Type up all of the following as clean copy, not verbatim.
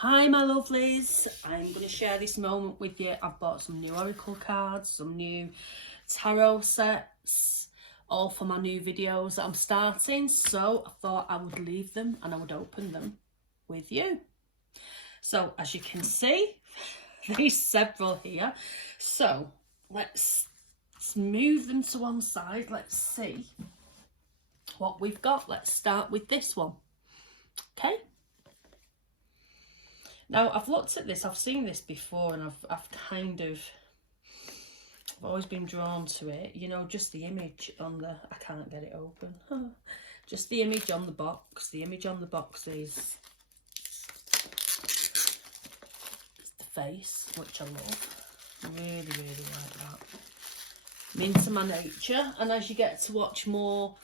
Hi my lovelies, I'm going to share this moment with you. I've bought some new oracle cards, some new tarot sets, all for my new videos that I'm starting. So I thought I would leave them and I would open them with you. So as you can see, there's several here. So let's move them to one side. Let's see what we've got. Let's start with this one. Okay. Now, I've looked at this, I've seen this before, and I've always been drawn to it. You know, just the image on the, I can't get it open. Just the image on the box. The image on the box is the face, which I love. Really, really like that. I'm into my nature, and as you get to watch more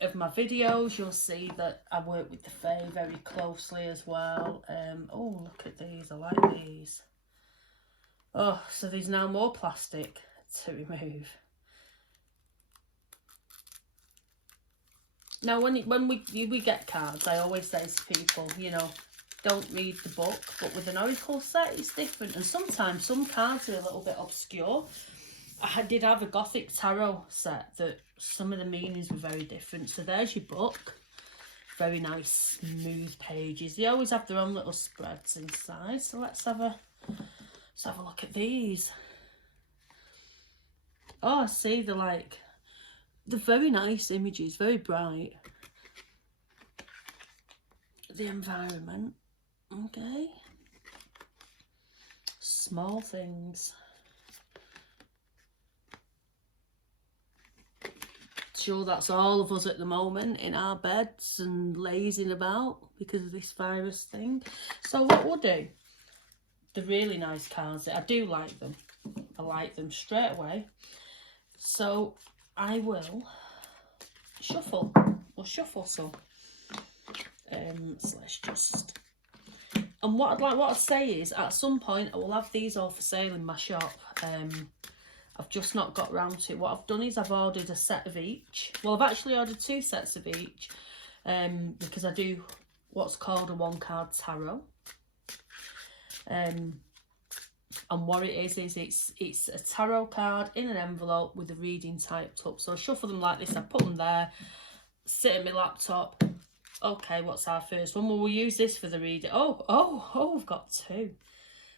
of my videos, you'll see that I work with the Fae very closely as well. Oh, look at these, I like these. Oh, so there's now more plastic to remove. Now when we get cards, I always say to people, you know, don't read the book, but with an oracle set it's different, and sometimes some cards are a little bit obscure. I did have a Gothic tarot set that some of the meanings were very different. So there's your book. Very nice, smooth pages. They always have their own little spreads inside. So let's have a look at these. Oh, I see. They're very nice images, very bright. The environment. Okay. Small things. Sure, that's all of us at the moment in our beds and lazing about because of this virus thing. So what we'll do, the really nice cards, I do like them. I like them straight away. So I will shuffle. We'll shuffle some. So let's just. And what I'd say is, at some point I will have these all for sale in my shop. I've just not got round to it. What I've done is I've ordered a set of each. Well, I've actually ordered 2 sets of each because I do what's called a 1-card tarot. And what it is it's a tarot card in an envelope with a reading typed up. So I shuffle them like this. I put them there, sit at my laptop. Okay, what's our first one? Well, we'll use this for the reading. Oh, we've got 2.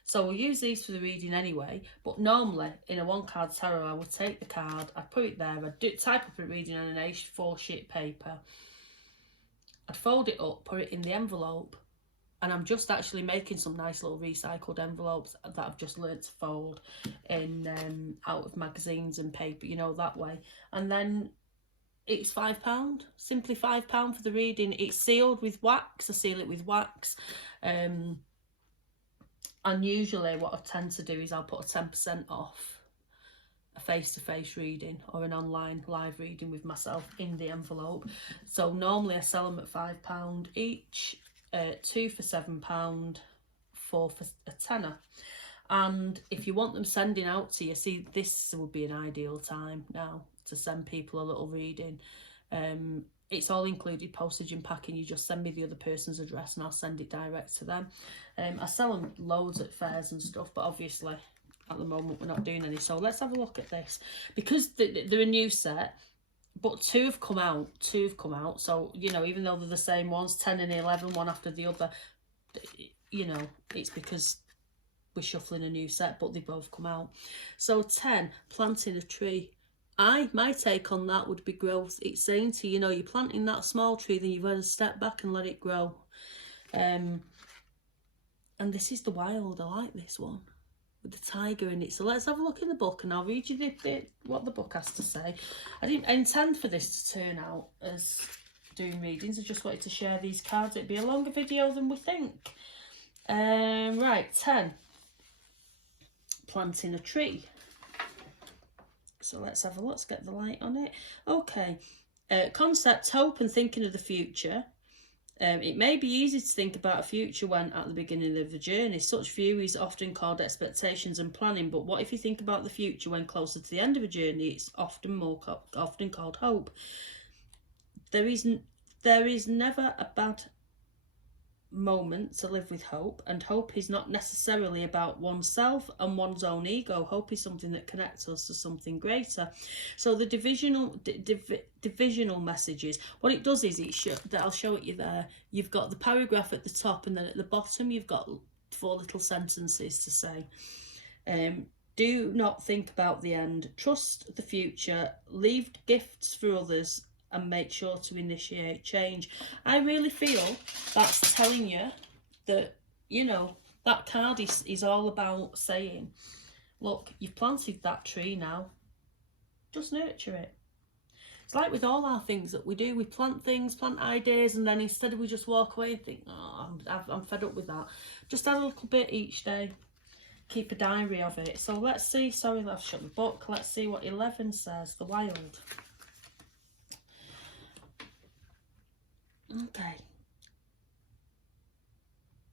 So we'll use these for the reading anyway, but normally in a 1-card tarot I would take the card, I'd put it there, I'd type up a reading on an A4 sheet paper, I'd fold it up, put it in the envelope, and I'm just actually making some nice little recycled envelopes that I've just learnt to fold in out of magazines and paper, you know, that way. And then it's £5, simply £5 for the reading. It's sealed with wax, I seal it with wax. And usually what I tend to do is I'll put a 10% off a face-to-face reading or an online live reading with myself in the envelope. So normally I sell them at £5 each, 2 for £7, 4 for a tenner. And if you want them sending out to you, see, this would be an ideal time now to send people a little reading. It's all included postage and packing. You just send me the other person's address and I'll send it direct to them. I sell them loads at fairs and stuff, but obviously at the moment we're not doing any. So let's have a look at this, because they're a new set, but 2 have come out. So, you know, even though they're the same ones, 10 and 11, one after the other, you know, it's because we're shuffling a new set, but they both come out. So 10, planting a tree. My take on that would be growth. It's saying to you, you know, you're planting that small tree, then you've got to step back and let it grow. And this is the wild. I like this one with the tiger in it. So let's have a look in the book and I'll read you what the book has to say. I didn't intend for this to turn out as doing readings. I just wanted to share these cards. It'd be a longer video than we think. Right, 10. Planting a tree. So let's have a look, let's get the light on it. Okay, concept, hope and thinking of the future. It may be easy to think about a future when at the beginning of the journey. Such view is often called expectations and planning, but what if you think about the future when closer to the end of a journey? It's often called hope. There is never a bad moment to live with hope, and hope is not necessarily about oneself and one's own ego. Hope is something that connects us to something greater. So the divisional messages, what it does is I'll show it you there. You've got the paragraph at the top, and then at the bottom you've got 4 little sentences to say. Do not think about the end, trust the future, leave gifts for others, and make sure to initiate change. I really feel that's telling you that, you know, that card is all about saying, look, you've planted that tree now, just nurture it. It's like with all our things that we do, we plant things, plant ideas, and then instead we just walk away and think, oh, I'm fed up with that. Just add a little bit each day. Keep a diary of it. So let's see, sorry, I've shut the book. Let's see what 11 says, the wild. Okay.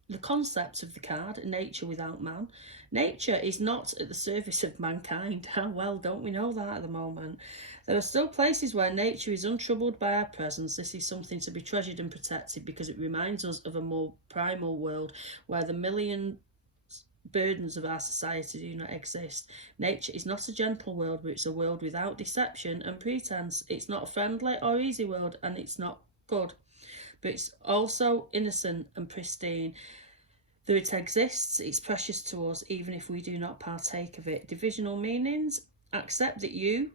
The concept of the card, nature without man. Nature is not at the service of mankind. How well don't we know that at the moment? There are still places where nature is untroubled by our presence. This is something to be treasured and protected because it reminds us of a more primal world where the million burdens of our society do not exist. Nature is not a gentle world, but it's a world without deception and pretense. It's not a friendly or easy world, and it's not good, but it's also innocent and pristine. Though it exists, it's precious to us, even if we do not partake of it. Divisional meanings: accept that you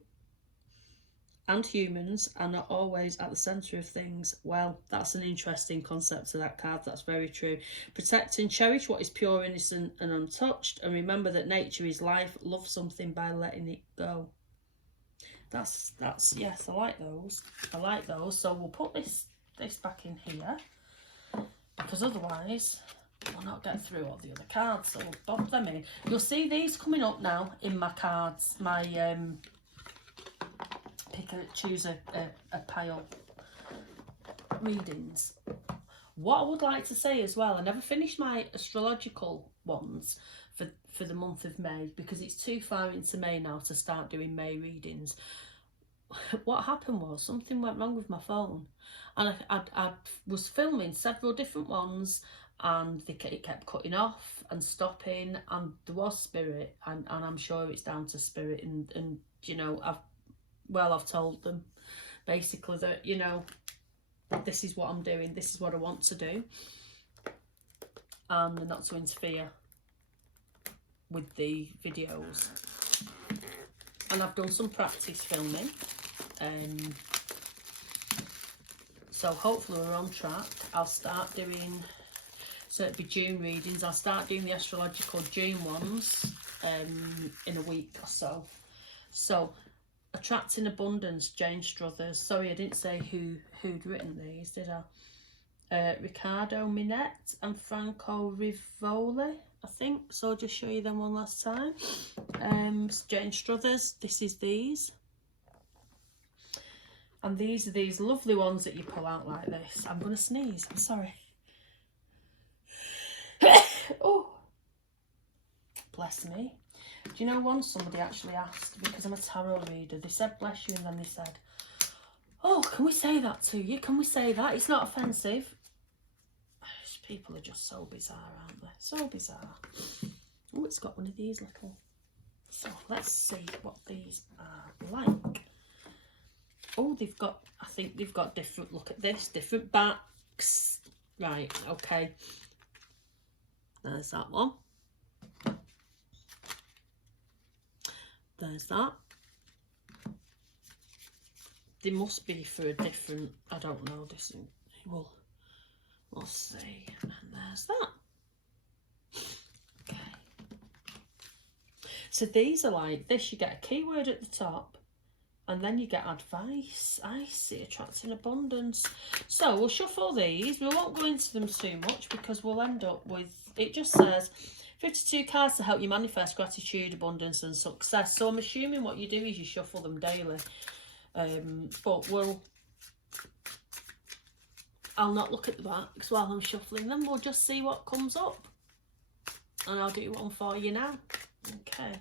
and humans are not always at the centre of things. Well, that's an interesting concept to that card. That's very true. Protect and cherish what is pure, innocent and untouched, and remember that nature is life. Love something by letting it go. That's yes, I like those. I like those. So we'll put this back in here, because otherwise we'll not get through all the other cards. So we'll bob them in. You'll see these coming up now in my cards, my choose a pile readings. What I would like to say as well, I never finished my astrological ones for the month of May, because it's too far into May now to start doing May readings. What happened was something went wrong with my phone, and I was filming several different ones, and it kept cutting off and stopping, and there was spirit, and I'm sure it's down to spirit, and you know, I've told them basically that, you know, this is what I'm doing, this is what I want to do, and not to interfere with the videos. And I've done some practice filming, so hopefully we're on track. I'll start doing, so it'd be June readings, I'll start doing the astrological June ones in a week or so. So Attracting Abundance, Jane Struthers. Sorry, I didn't say who'd written these, did I? Riccardo Minette and Franco Rivoli, I think. So I'll just show you them one last time. Jane Struthers, this is these. And these are these lovely ones that you pull out like this. I'm going to sneeze, I'm sorry. Oh, bless me. Do you know, once somebody actually asked, because I'm a tarot reader, they said bless you, and then they said, oh, can we say that to you? Can we say that? It's not offensive. People are just so bizarre, aren't they? So bizarre. Oh, it's got one of these little. So let's see what these are like. Oh, they've got, I think they've got different, look at this, different backs. Right, okay. There's that one. There's that. They must be for a different, I don't know, this, we'll see. And there's that. Okay. So these are like this, you get a keyword at the top, and then you get advice. I see, attracting abundance. So we'll shuffle these. We won't go into them too much because we'll end up with, it just says 52 cards to help you manifest gratitude, abundance and success. So I'm assuming what you do is you shuffle them daily. But I'll not look at the backs while I'm shuffling them. We'll just see what comes up. And I'll do one for you now. Okay.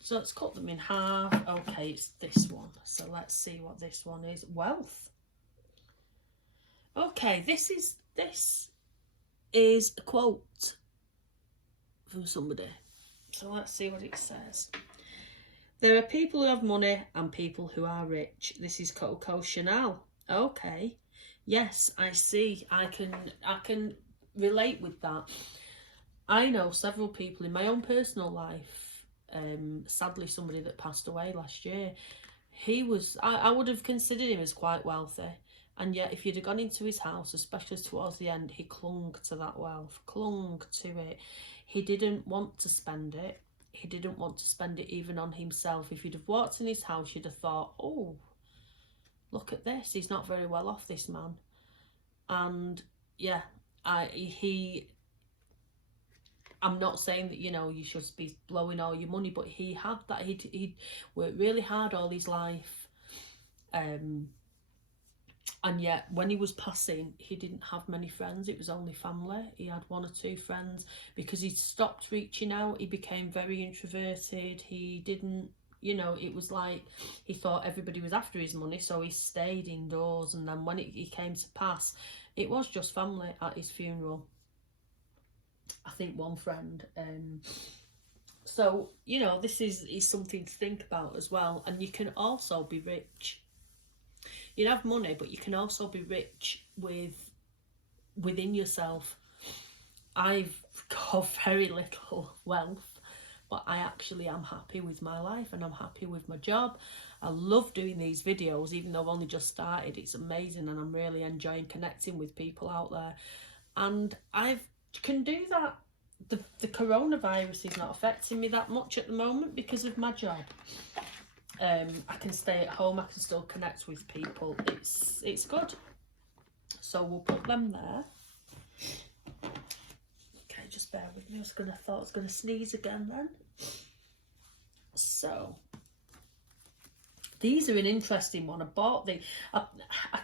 So let's cut them in half. Okay, it's this one. So let's see what this one is. Wealth. Okay, this is a quote from somebody. So let's see what it says. There are people who have money and people who are rich. This is Coco Chanel. Okay. Yes, I see. I can relate with that. I know several people in my own personal life. Sadly, somebody that passed away last year. He was, I would have considered him as quite wealthy. And yet, if you'd have gone into his house, especially towards the end, he clung to that wealth, clung to it. He didn't want to spend it. He didn't want to spend it even on himself. If you'd have walked in his house, you'd have thought, oh, look at this. He's not very well off, this man. And yeah, I'm not saying that, you know, you should be blowing all your money, but he had that. He worked really hard all his life. And yet, when he was passing, he didn't have many friends. It was only family. He had 1 or 2 friends. Because he stopped reaching out, he became very introverted. He didn't, you know, it was like he thought everybody was after his money, so he stayed indoors. And then when he came to pass, it was just family at his funeral. I think 1 friend. So, you know, this is something to think about as well. And you can also be rich. You have money, but you can also be rich within yourself. I've got very little wealth, but I actually am happy with my life and I'm happy with my job. I love doing these videos, even though I've only just started. It's amazing and I'm really enjoying connecting with people out there. And I can do that. The coronavirus is not affecting me that much at the moment because of my job. I can stay at home, I can still connect with people. It's good. So we'll put them there. Okay, just bear with me. I thought I was gonna sneeze again then. So these are an interesting one. I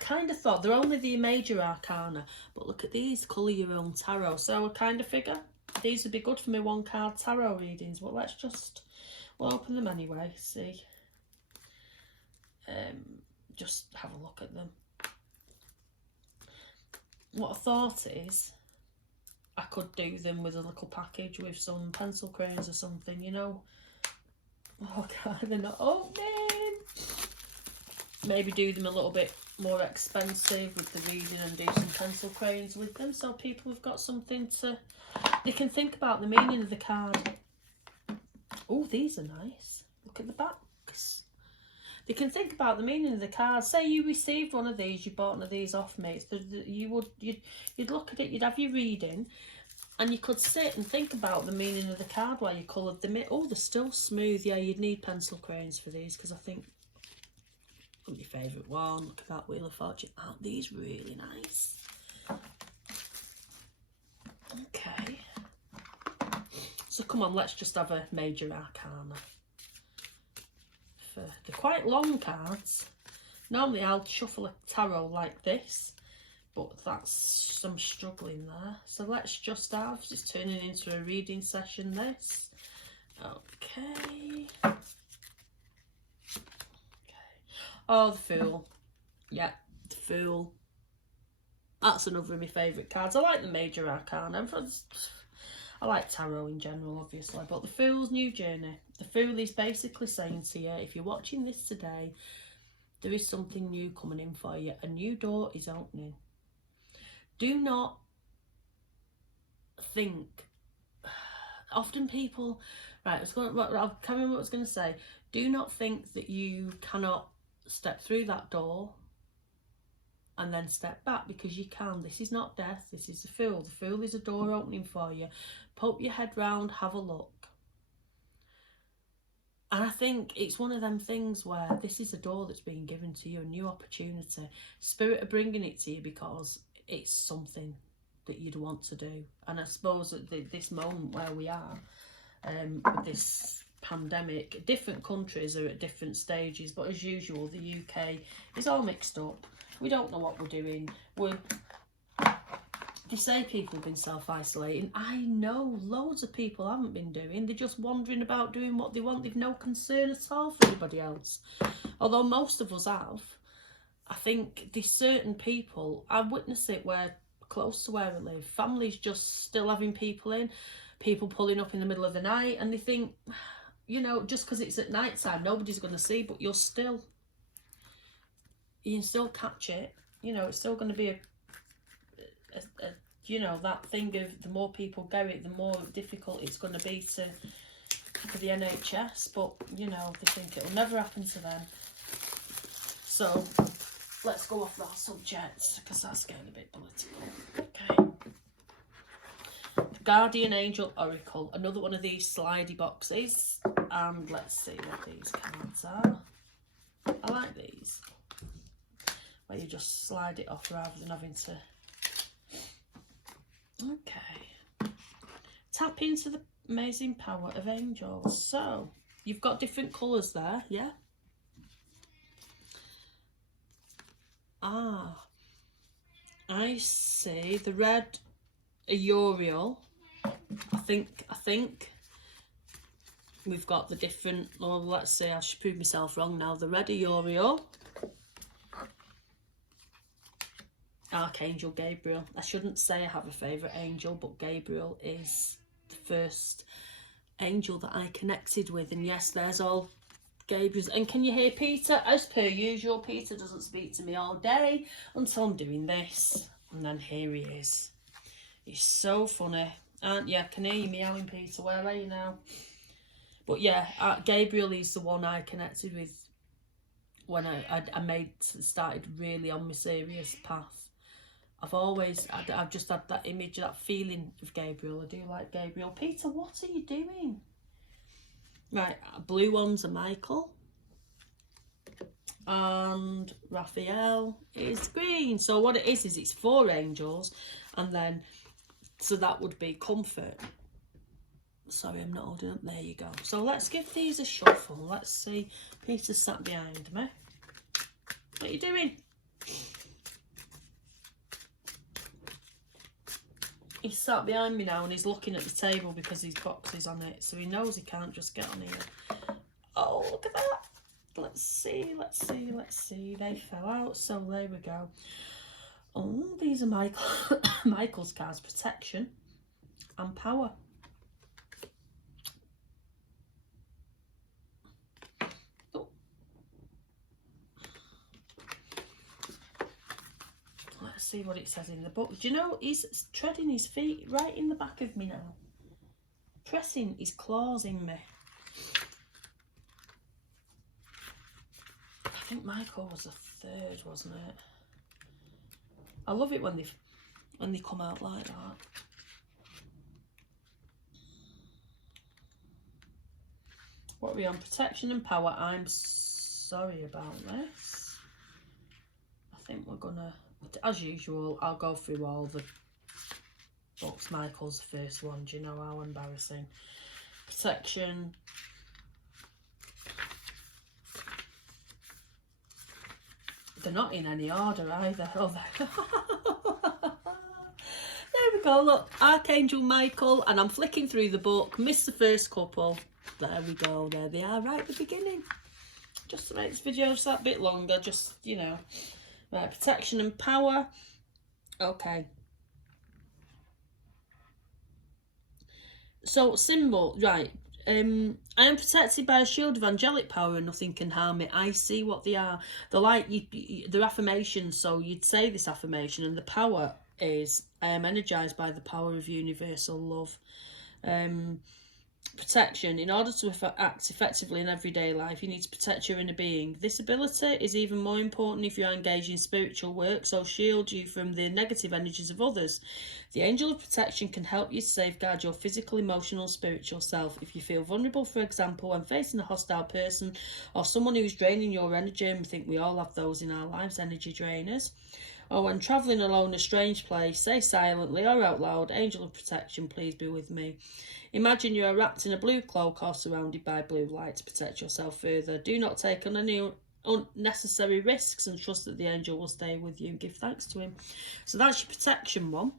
kind of thought they're only the major arcana, but look at these, colour your own tarot. So I kind of figure these would be good for me 1-card tarot readings, but we'll open them anyway, see. Just have a look at them. What I thought is I could do them with a little package with some pencil crayons or something, you know. Oh God, they're not opening. Maybe do them a little bit more expensive with the reading and do some pencil crayons with them, so people have got something they can think about the meaning of the card. Oh, these are nice. Look at the backs. They can think about the meaning of the card. Say you received one of these, you bought one of these off me. You'd look at it, you'd have your reading, and you could sit and think about the meaning of the card while you coloured them in. Oh, they're still smooth. Yeah, you'd need pencil crayons for these because I think my favourite one. Look at that Wheel of Fortune. Aren't these really nice? Okay. So come on, let's just have a major arcana. They're quite long cards. Normally I'll shuffle a tarot like this, but I'm struggling there. So let's just have, it's turning into a reading session, this. Okay. Oh, the Fool. Yeah, the Fool. That's another of my favourite cards. I like the major arcana. I like tarot in general, obviously, but the Fool's new journey. The Fool is basically saying to you, if you're watching this today, there is something new coming in for you. A new door is opening. Do not think. Often people, right, I'll carry on what I was going to say. Do not think that you cannot step through that door and then step back, because you can. This is not death, this is the Fool. The Fool is a door opening for you. Poke your head round, have a look. And I think it's one of them things where this is a door that's being given to you, a new opportunity. Spirit are bringing it to you because it's something that you'd want to do. And I suppose at this moment where we are, with this pandemic, different countries are at different stages, but as usual, the UK is all mixed up. We don't know what we're doing. They say people have been self-isolating. I know loads of people haven't been doing. They're just wandering about doing what they want. They've no concern at all for anybody else. Although most of us have. I think there's certain people, I witness it where, close to where I live, families just still having people pulling up in the middle of the night, and they think, you know, just because it's at night time, nobody's going to see, but you can still catch it. You know, it's still going to be a you know, that thing of the more people go it, the more difficult it's going to be for the NHS, but, you know, they think it'll never happen to them. So, let's go off that subject, because that's getting a bit political. Okay. The Guardian Angel Oracle, another one of these slidey boxes, and let's see what these cards are. I like these, where you just slide it off rather than having to... Okay. Tap into the amazing power of angels. So, you've got different colours there, yeah? Ah, I see. The red, a Uriel. I think we've got the different, well, let's see, I should prove myself wrong now. The red Uriel. Archangel Gabriel. I shouldn't say I have a favourite angel, but Gabriel is the first angel that I connected with. And yes, there's all Gabriel's. And can you hear Peter? As per usual, Peter doesn't speak to me all day until I'm doing this. And then here he is. He's so funny. Aren't you? I can hear you meowing, Peter. Where are you now? But yeah, Gabriel is the one I connected with when I started really on my serious path. I've just had that image, that feeling of Gabriel. I do like Gabriel. Peter, what are you doing? Right, blue ones are Michael. And Raphael is green. So what it is it's 4 angels. And then, so that would be comfort. Sorry, I'm not holding up. There you go. So let's give these a shuffle. Let's see. Peter sat behind me. What are you doing? He's sat behind me now and he's looking at the table because his box is on it. So he knows he can't just get on here. Oh, look at that. Let's see. They fell out. So there we go. Oh, these are Michael's cards. Protection and power. See what it says in the book. Do you know he's treading his feet right in the back of me now, pressing his claws in me. I think Michael was the 3rd, wasn't it? I love it when they come out like that. What are we on? Protection and power. I'm sorry about this. I think we're gonna, as usual, I'll go through all the books. Michael's the first one. Do you know how embarrassing? Protection. They're not in any order either. Oh, there we go. Look, Archangel Michael, and I'm flicking through the book. Missed the first couple. There we go. There they are, right at the beginning. Just to make this video just that bit longer. Just, you know. Right, protection and power. Okay. So, symbol, right. I am protected by a shield of angelic power and nothing can harm me. I see what they are. They're like, they're affirmations, so you'd say this affirmation, and the power is, I am energized by the power of universal love. Protection. In order to act effectively in everyday life, you need to protect your inner being. This ability is even more important if you are engaged in spiritual work, so shield you from the negative energies of others. The angel of protection can help you to safeguard your physical, emotional, spiritual self. If you feel vulnerable, for example, when facing a hostile person or someone who's draining your energy, and we think we all have those in our lives, energy drainers, or when travelling alone a strange place, say silently or out loud, angel of protection, please be with me. Imagine you are wrapped in a blue cloak or surrounded by blue light to protect yourself further. Do not take on any unnecessary risks and trust that the angel will stay with you and give thanks to him. So that's your protection one.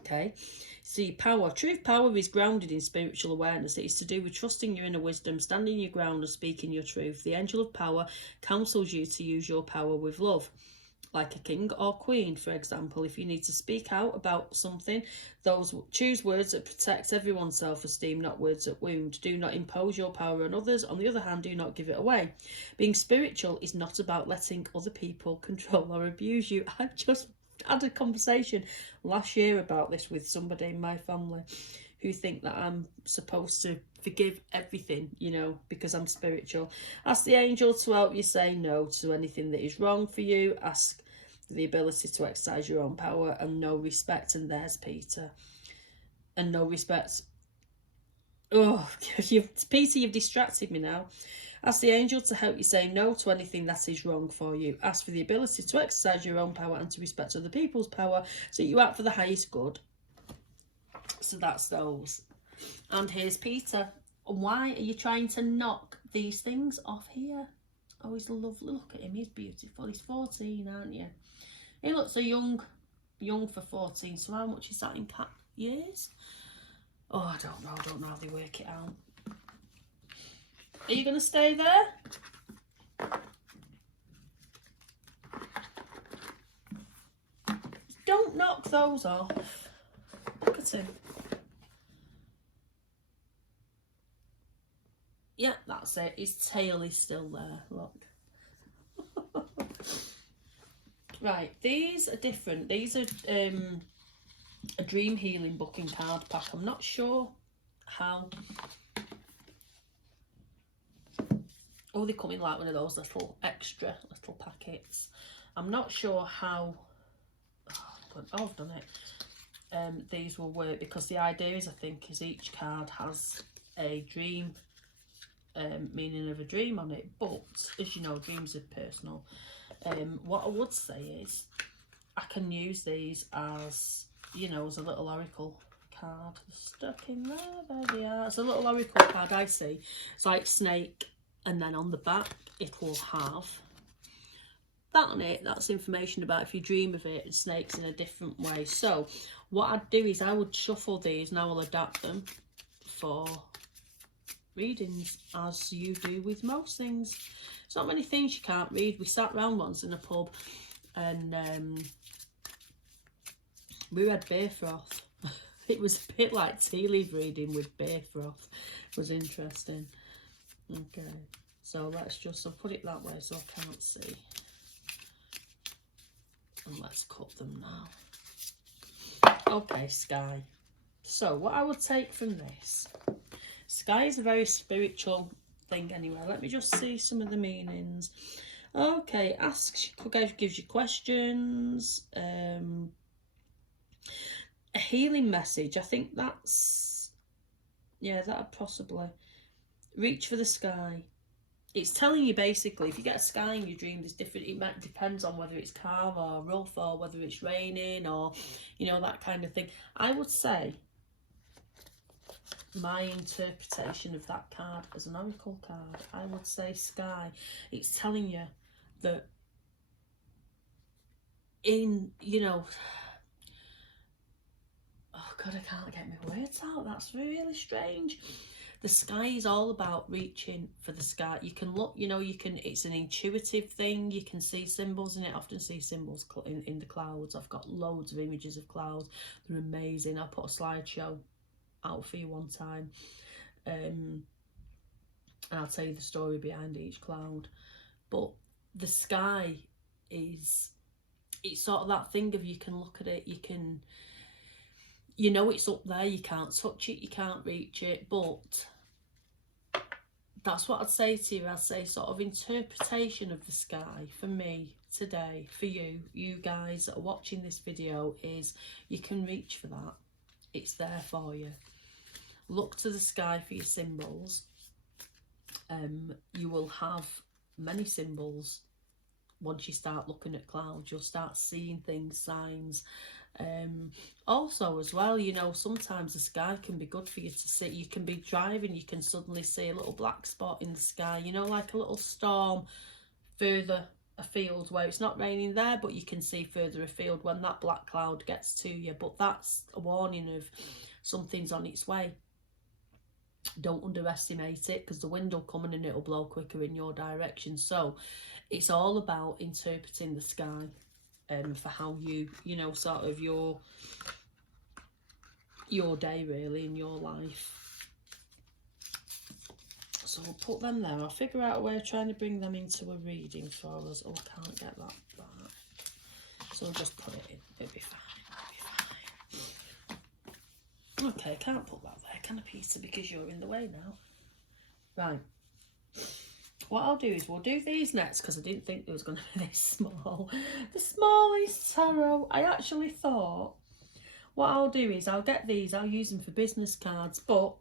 Okay, see, power. True power is grounded in spiritual awareness. It is to do with trusting your inner wisdom, standing your ground and speaking your truth. The angel of power counsels you to use your power with love. Like a king or queen, for example, if you need to speak out about something, choose words that protect everyone's self-esteem, not words that wound. Do not impose your power on others. On the other hand, do not give it away. Being spiritual is not about letting other people control or abuse you. I just had a conversation last year about this with somebody in my family who think that I'm supposed to forgive everything, you know, because I'm spiritual. Ask the angel to help you say no to anything that is wrong for you. Ask for the ability to exercise your own power and no respect. And there's Peter. And no respect. Oh, Peter, you've distracted me now. Ask the angel to help you say no to anything that is wrong for you. Ask for the ability to exercise your own power and to respect other people's power so you act for the highest good. So that's those. And here's Peter. Why are you trying to knock these things off here? Oh, he's lovely. Look at him. He's beautiful. He's 14, aren't you? He looks so young for 14. So how much is that in cat years? Oh, I don't know how they work it out. Are you going to stay there? Don't knock those off. Look at him. Yeah, that's it. His tail is still there. Look. Right, these are different. These are a dream healing booking card pack. I'm not sure how. Oh, they come in like one of those little extra little packets. I'm not sure how. Oh, I've done it. These will work because the idea is, I think, is each card has a dream meaning of a dream on it, but as you know, dreams are personal. What I would say is I can use these as, you know, as a little oracle card. They're stuck in there they are. It's a little oracle card I see. It's like snake, and then on the back it will have that on it. That's information about if you dream of it, and snakes in a different way. So what I'd do is I would shuffle these and I will adapt them for readings, as you do with most things. There's not many things you can't read. We sat round once in a pub and we read beer froth. It was a bit like tea leaf reading with beer froth. It was interesting. Okay, so let's just, I'll put it that way so I can't see. And let's cut them now. Okay, sky. So what I would take from this, sky is a very spiritual thing anyway. Let me just see some of the meanings. Okay, gives you questions. A healing message. I think that's, yeah, that'd possibly. Reach for the sky. It's telling you basically, if you get a sky in your dream, there's different, it might depends on whether it's calm or rough or whether it's raining or, you know, that kind of thing. I would say my interpretation of that card as an oracle card, I would say sky. It's telling you that in, you know, oh God, I can't get my words out. That's really strange. The sky is all about reaching for the sky. You can look, you know, you can, it's an intuitive thing. You can see symbols in it. I often see symbols in the clouds. I've got loads of images of clouds. They're amazing. I'll put a slideshow out for you one time. And I'll tell you the story behind each cloud. But the sky is, it's sort of that thing of you can look at it, you can, you know it's up there, you can't touch it, you can't reach it, but that's what I'd say to you. I'd say sort of interpretation of the sky for me today, for you guys that are watching this video, is you can reach for that. It's there for you. Look to the sky for your symbols. You will have many symbols once you start looking at clouds. You'll start seeing things, signs. Also as well, you know, sometimes the sky can be good for you to see. You can be driving, you can suddenly see a little black spot in the sky, you know, like a little storm further a field where it's not raining there, but you can see further afield when that black cloud gets to you. But that's a warning of something's on its way. Don't underestimate it, because the wind will come and it'll blow quicker in your direction. So it's all about interpreting the sky for how you know, sort of your day really in your life. So we'll put them there. I'll figure out a way of trying to bring them into a reading for us. Oh, I can't get that back. So we'll just put it in. It'll be fine. It'll be fine. Okay, can't put that there, can I, Peter? Because you're in the way now. Right. What I'll do is we'll do these next, because I didn't think it was going to be this small. The smallest tarot. I actually thought what I'll do is I'll get these. I'll use them for business cards. But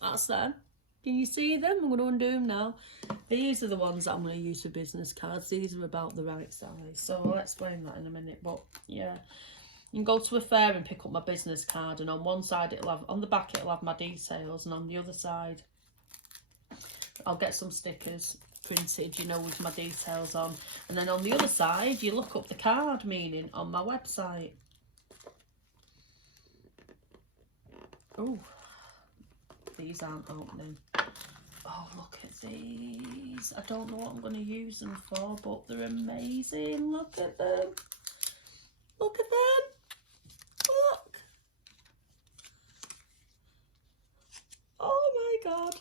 that's them. Can you see them? I'm going to undo them now. These are the ones that I'm going to use for business cards. These are about the right size. So I'll explain that in a minute. But yeah, you can go to a fair and pick up my business card. And on one side, it'll have, on the back, it'll have my details. And on the other side, I'll get some stickers printed, you know, with my details on. And then on the other side, you look up the card meaning on my website. Oh, these aren't opening. Oh, look at these. I don't know what I'm going to use them for, but they're amazing. Look at them. Look at them. Look. Oh my God.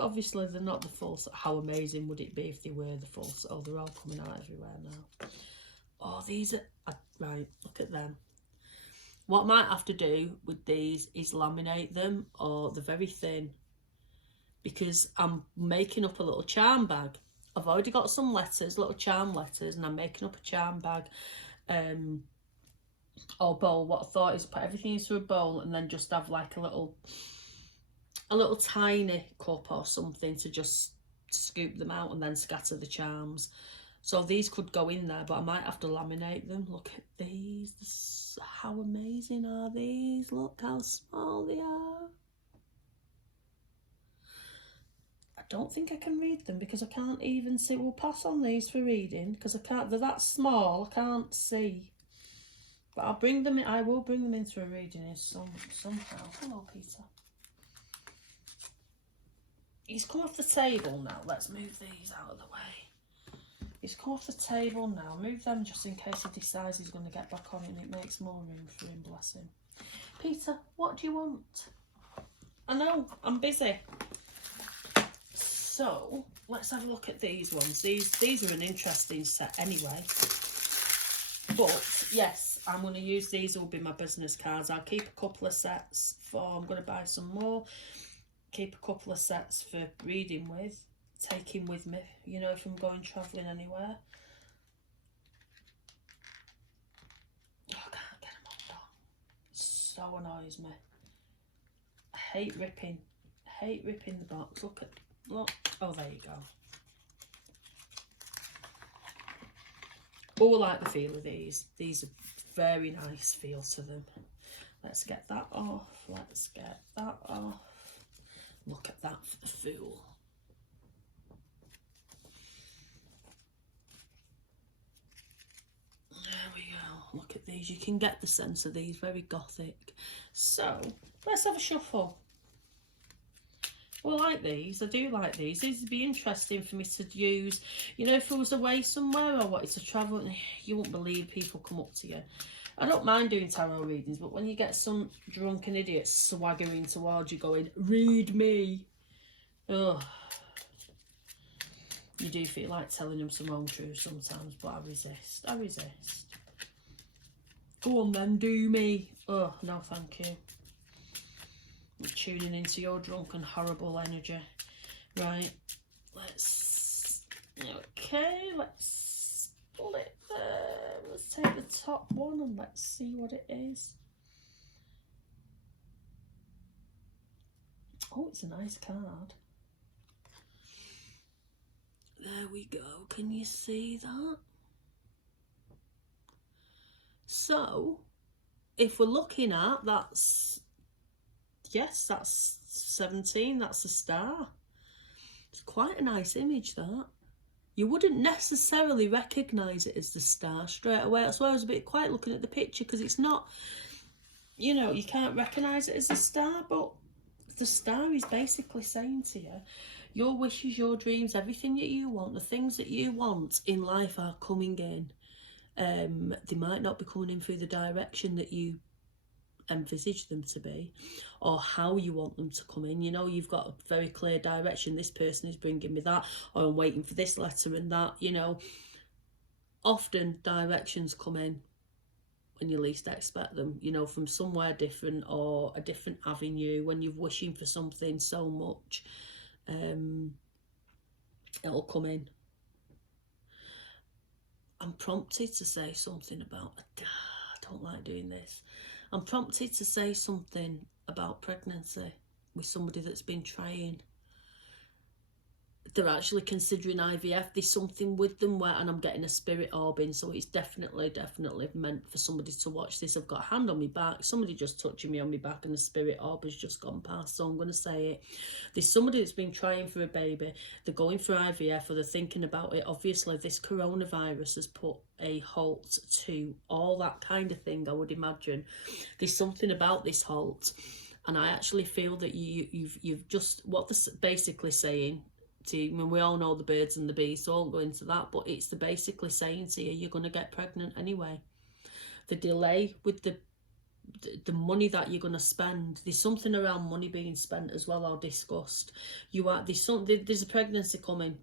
Obviously, they're not the full set. How amazing would it be if they were the full set? Oh, they're all coming out everywhere now. Oh, these are... right, look at them. What I might have to do with these is laminate them, or they're very thin, because I'm making up a little charm bag. I've already got some letters, little charm letters, and I'm making up a charm bag or bowl. What I thought is put everything into a bowl and then just have like a little tiny cup or something to just scoop them out and then scatter the charms. So these could go in there, but I might have to laminate them. Look at these. How amazing are these? Look how small they are. I don't think I can read them because I can't even see. We'll pass on these for reading because I can't. They're that small. I can't see. But I'll bring them in. I will bring them into a reading somehow. Hello, Peter. He's come off the table now. Let's move these out of the way. He's come off the table now. Move them just in case he decides he's going to get back on it and it makes more room for him, bless him. Peter, what do you want? I know, I'm busy. So, let's have a look at these ones. These are an interesting set anyway. But, yes, I'm going to use these. Will be my business cards. I'll keep a couple of sets for... I'm going to buy some more. Keep a couple of sets for reading with. Taking with me, you know, if I'm going travelling anywhere. Oh, I can't get them undone. It so annoys me. I hate ripping the box. Look. Oh, there you go. Oh, I like the feel of these. These are very nice feel to them. Let's get that off. Let's get that off. Look at that for the Fool. There we go. Look at these. You can get the sense of these. Very gothic. So, let's have a shuffle. Well, I like these. I do like these. These would be interesting for me to use. You know, if I was away somewhere or wanted to travel, you wouldn't believe people come up to you. I don't mind doing tarot readings, but when you get some drunken idiot swaggering towards you going, read me. Ugh. You do feel like telling them some wrong truths sometimes, but I resist. I resist. Go on then, do me. Oh, no thank you. I'm tuning into your drunken, horrible energy. Right, let's... Okay, let's pull it there. Let's take the top one and let's see what it is. Oh, it's a nice card. There we go. Can you see that? So, if we're looking at, that's... Yes, that's 17. That's a star. It's quite a nice image, that. you wouldn't necessarily recognise it as the star straight away. That's why I was a bit quiet looking at the picture, because it's not, you know, you can't recognise it as a star, but the star is basically saying to you, your wishes, your dreams, everything that you want, the things that you want in life are coming in. They might not be coming in through the direction that you envisage them to be, or how you want them to come in. You know, you've got a very clear direction. This person is bringing me that, or I'm waiting for this letter and that. You know, often directions come in when you least expect them, you know, from somewhere different or a different avenue. When you're wishing for something so much, it'll come in. I'm prompted to say something about, I don't like doing this. I'm prompted to say something about pregnancy with somebody that's been trying. They're actually considering IVF. There's something with them where, and I'm getting a spirit orb in, so it's definitely meant for somebody to watch this. I've got a hand on my back, somebody just touching me on my back, and the spirit orb has just gone past, so I'm going to say it. There's somebody that's been trying for a baby. They're going for IVF, or they're thinking about it. Obviously, this coronavirus has put a halt to all that kind of thing, I would imagine. There's something about this halt, and I actually feel that you've just, what they're basically saying, I mean, we all know the birds and the bees, so I won't go into that, but it's the basically saying to you, you're going to get pregnant anyway. The delay with the money that you're going to spend, there's something around money being spent as well, or discussed. There's a pregnancy coming,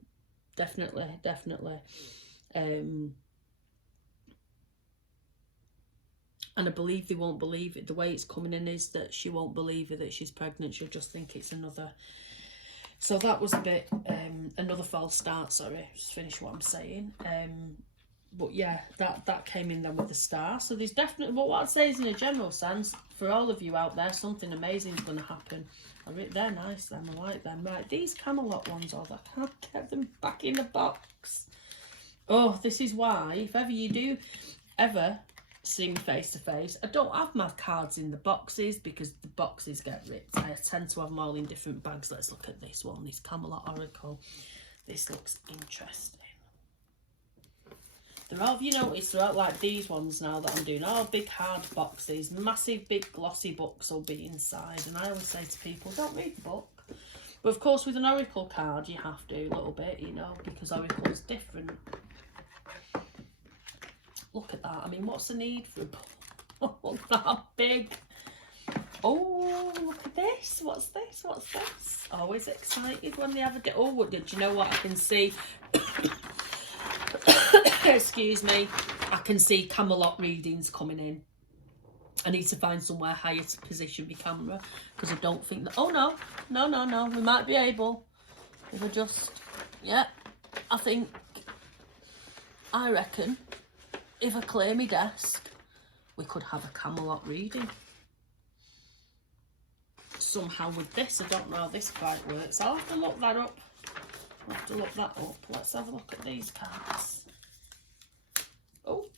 definitely. And I believe they won't believe it. The way it's coming in is that she won't believe it, that she's pregnant. She'll just think it's another. So that was a bit, another false start, sorry, just finish what I'm saying. But yeah, that came in then with the star. So there's definitely, but what I'd say is, in a general sense, for all of you out there, something amazing is going to happen. They're nice, them, I like them. Right, these Camelot ones, I can't get them back in the box. Oh, this is why, if ever you do ever see me face to face, I don't have my cards in the boxes because the boxes get ripped. I tend to have them all in different bags. Let's look at this one, this Camelot Oracle. This looks interesting. They're all, you notice, they're all like these ones now that I'm doing, all big hard boxes, massive big glossy books will be inside. And I always say to people, don't read the book. But of course with an Oracle card you have to, a little bit, you know, because Oracle's different. Look at that. I mean, what's the need for a book? Look that big. Oh, look at this. What's this? What's this? Always excited when they have a... Oh, did you know what? I can see... Excuse me. I can see Camelot readings coming in. I need to find somewhere higher to position my camera, because I don't think that... Oh, no. No. We might be able. If I just... Yeah. I reckon... If I clear my desk, we could have a Camelot reading. Somehow with this, I don't know how this quite works. I'll have to look that up. Let's have a look at these cards. Oh.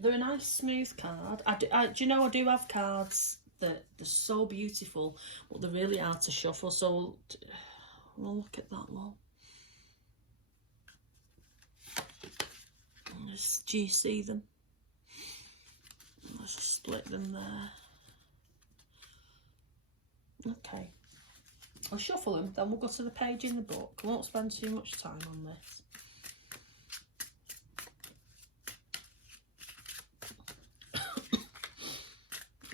They're a nice smooth card. Do you know, I do have cards that they're so beautiful, but they're really hard to shuffle. So, well, look at that one. Do you see them? Let's just split them there. Okay. I'll shuffle them, then we'll go to the page in the book. I won't spend too much time on this.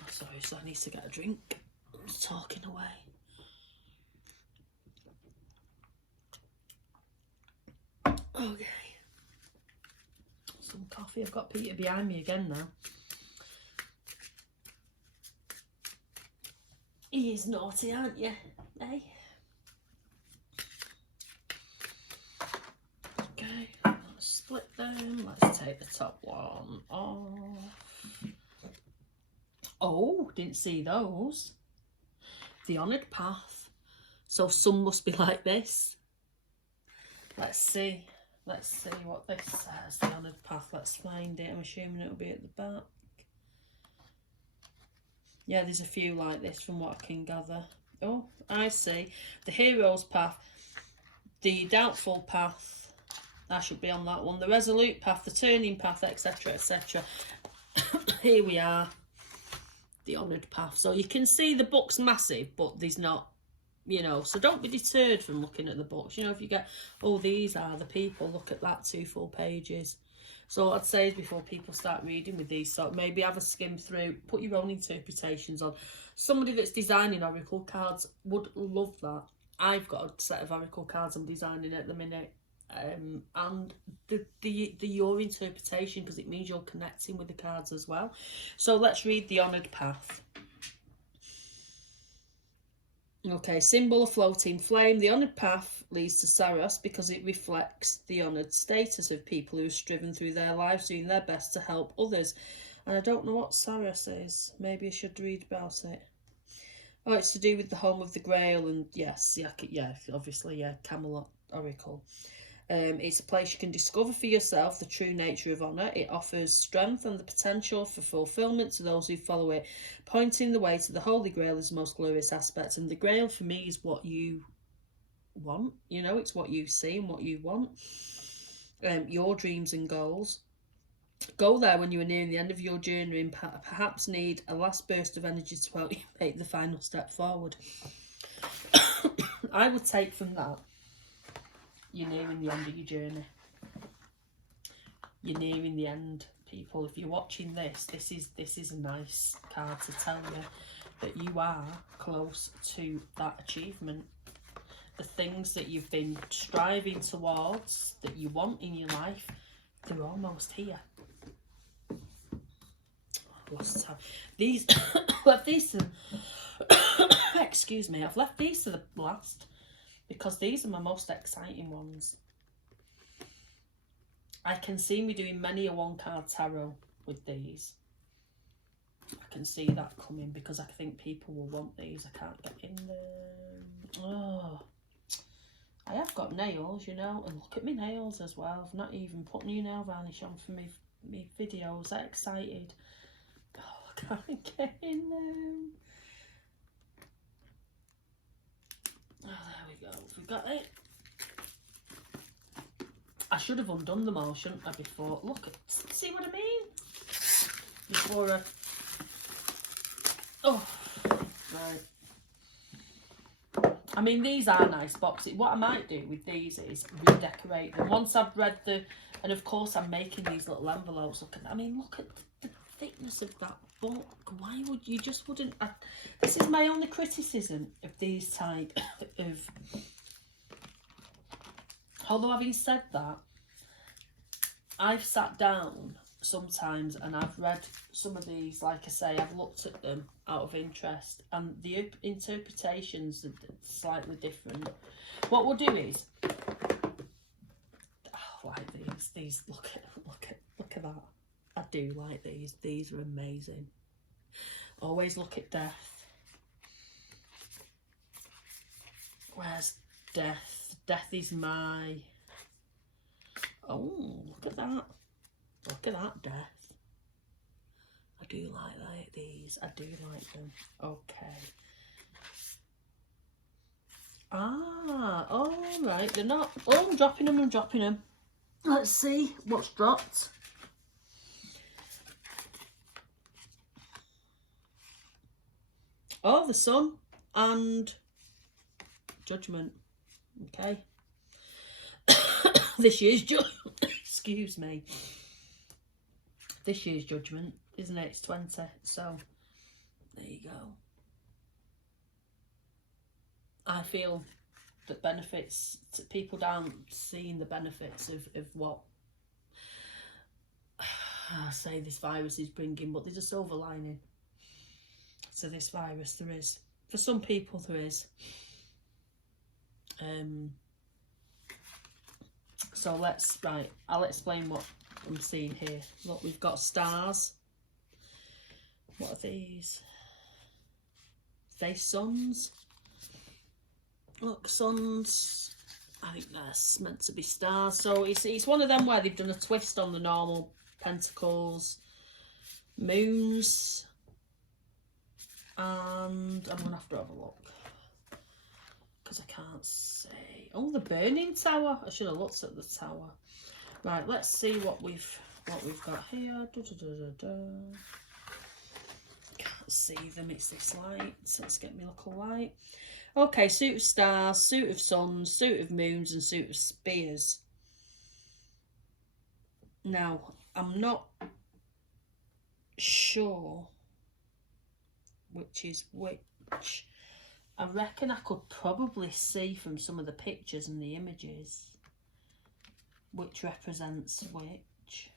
Oh, sorry, so I need to get a drink. I'm just talking away. Okay. Some coffee. I've got Peter behind me again now. He is naughty, aren't you? Eh? Okay, let's split them. Let's take the top one off. Oh, didn't see those. The honoured path. So some must be like this. Let's see. Let's see what this says. The honoured path. Let's find it. I'm assuming it'll be at the back. Yeah, there's a few like this from what I can gather. Oh, I see. The hero's path. The doubtful path, I should be on that one. The resolute path, the turning path, etc, etc. Here we are, the honoured path. So you can see the book's massive, but there's not, you know, so don't be deterred from looking at the books. You know, if you get, oh, these are the people, look at that, 2 full pages. So what I'd say is, before people start reading with these, so maybe have a skim through, put your own interpretations on. Somebody that's designing oracle cards would love that. I've got a set of oracle cards I'm designing at the minute, and your interpretation, because it means you're connecting with the cards as well. So let's read the honoured path. Okay, symbol of floating flame. The honoured path leads to Saros because it reflects the honoured status of people who have striven through their lives doing their best to help others. And I don't know what Saros is. Maybe I should read about it. Oh, it's to do with the home of the Grail, and yes, yeah, obviously, yeah, Camelot Oracle. It's a place you can discover for yourself the true nature of honour. It offers strength and the potential for fulfilment to those who follow it, pointing the way to the Holy Grail is the most glorious aspect. And the Grail for me is what you want, you know, it's what you see and what you want, your dreams and goals. Go there when you are nearing the end of your journey and perhaps need a last burst of energy to help you make the final step forward. I would take from that, you're nearing the end of your journey. You're nearing the end, people. If you're watching this, this is a nice card to tell you that you are close to that achievement. The things that you've been striving towards, that you want in your life, they're almost here. Lost time. These, left these to, excuse me, I've left these to the last, because these are my most exciting ones. I can see me doing many a one card tarot with these. I can see that coming, because I think people will want these. I can't get in them. Oh, I have got nails, you know, and look at my nails as well. I've not even put new nail varnish on for me videos. I'm excited. Oh, I can't get in them. Oh, there we go. We've got it. I should have undone them all, shouldn't I, before? Look, see what I mean? Before I... Oh, right. I mean, these are nice boxes. What I might do with these is redecorate them. Once I've read the... And of course, I'm making these little envelopes. Look at, I mean, look at the thickness of that book. Why would you just wouldn't... this is my only criticism of these type of... Although having said that, I've sat down sometimes and I've read some of these, like I say, I've looked at them out of interest, and the interpretations are slightly different. What we'll do is, oh, like these, look at that. I do like these are amazing. Always look at death. Where's death? Death is my... Oh, look at that. Look at that, death. I do like these. I do like them. Okay. Ah, all right. They're not... Oh, I'm dropping them. Let's see what's dropped. Oh, the Sun and Judgment. Okay. This year's excuse me. This year's Judgment, isn't it? It's 20. So there you go. I feel that benefits, people down seeing the benefits of what I say this virus is bringing, but there's a silver lining to this virus. There is. For some people there is. So I'll explain what I'm seeing here. Look, we've got stars. What are these? They suns. Look, suns. I think that's meant to be stars. So it's one of them where they've done a twist on the normal pentacles. Moons. And I'm going to have to have a look, because I can't see. Oh, the Burning Tower. I should have looked at the tower. Right, let's see what we've got here. Can't see them, it's this light. So let's get me look a light. Okay, suit of stars, suit of suns, suit of moons, and suit of spears. Now, I'm not sure which is which. I reckon I could probably see from some of the pictures and the images which represents which.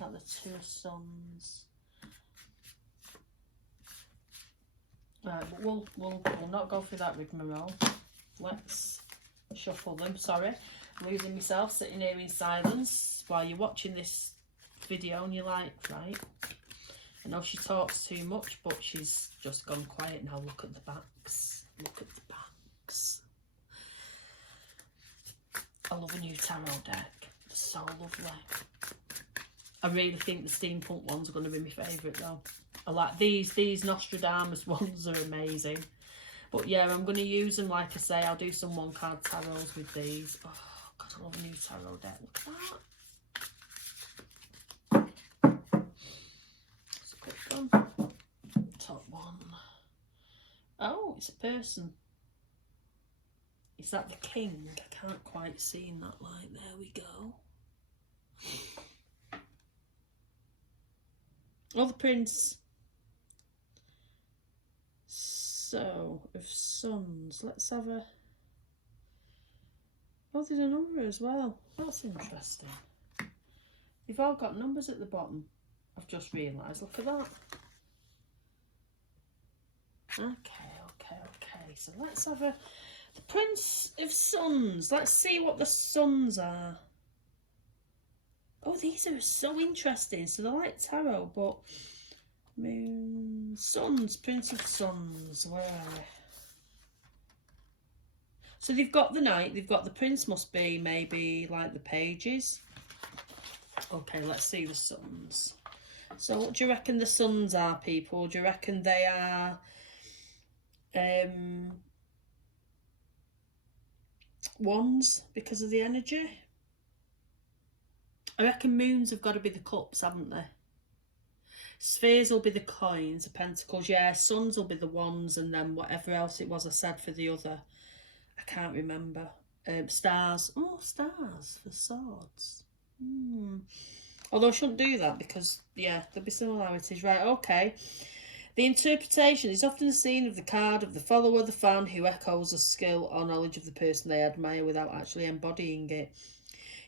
Like the two suns. Right, but we'll not go through that rigmarole. Let's shuffle them. Sorry, I'm losing myself sitting here in silence while you're watching this video and you're like, right, I know she talks too much, but she's just gone quiet now. Look at the backs. Look at the backs. I love a new tarot deck. They're so lovely. I really think the steampunk ones are going to be my favourite though. I like these Nostradamus ones are amazing. But yeah, I'm going to use them, like I say. I'll do some one card tarots with these. Oh God, I love a new tarot deck. Look at that. It's a quick one. Top one. Oh, it's a person. Is that the king? I can't quite see in that light. There we go. Oh, the prince. So, of suns. Let's have a... Oh, there's a number as well. That's interesting. You've all got numbers at the bottom. I've just realised. Look at that. Okay. So let's have a... The Prince of Suns. Let's see what the suns are. Oh, these are so interesting. So they're like tarot, but... Moon... Suns. Prince of Suns. Where are we? So they've got the knight. They've got the prince must be maybe like the pages. Okay, let's see the suns. So what do you reckon the suns are, people? Do you reckon they are... wands because of the energy? I reckon moons have got to be the cups, haven't they? Spheres will be the coins, the pentacles, yeah. Suns will be the wands, and then whatever else it was I said for the other, I can't remember. Stars. Oh, stars for swords. Although I shouldn't do that because, yeah, there'll be similarities. Right, okay. The interpretation is often a scene of the card of the follower, the fan, who echoes a skill or knowledge of the person they admire without actually embodying it.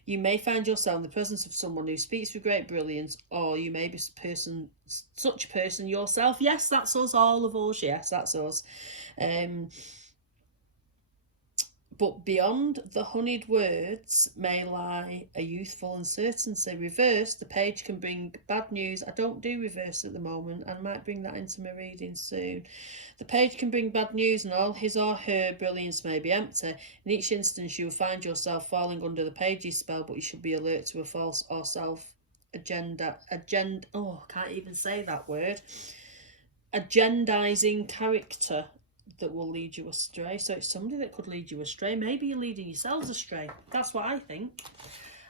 You may find yourself in the presence of someone who speaks with great brilliance, or you may be such a person yourself. Yes, that's us, all of us. Yes, that's us. But beyond the honeyed words may lie a youthful uncertainty. Reverse, the page can bring bad news. I don't do reverse at the moment, and might bring that into my reading soon. The page can bring bad news, and all his or her brilliance may be empty. In each instance, you will find yourself falling under the page's spell, but you should be alert to a false or agenda. Oh, I can't even say that word. Agendizing character that will lead you astray. So it's somebody that could lead you astray. Maybe you're leading yourselves astray. That's what I think.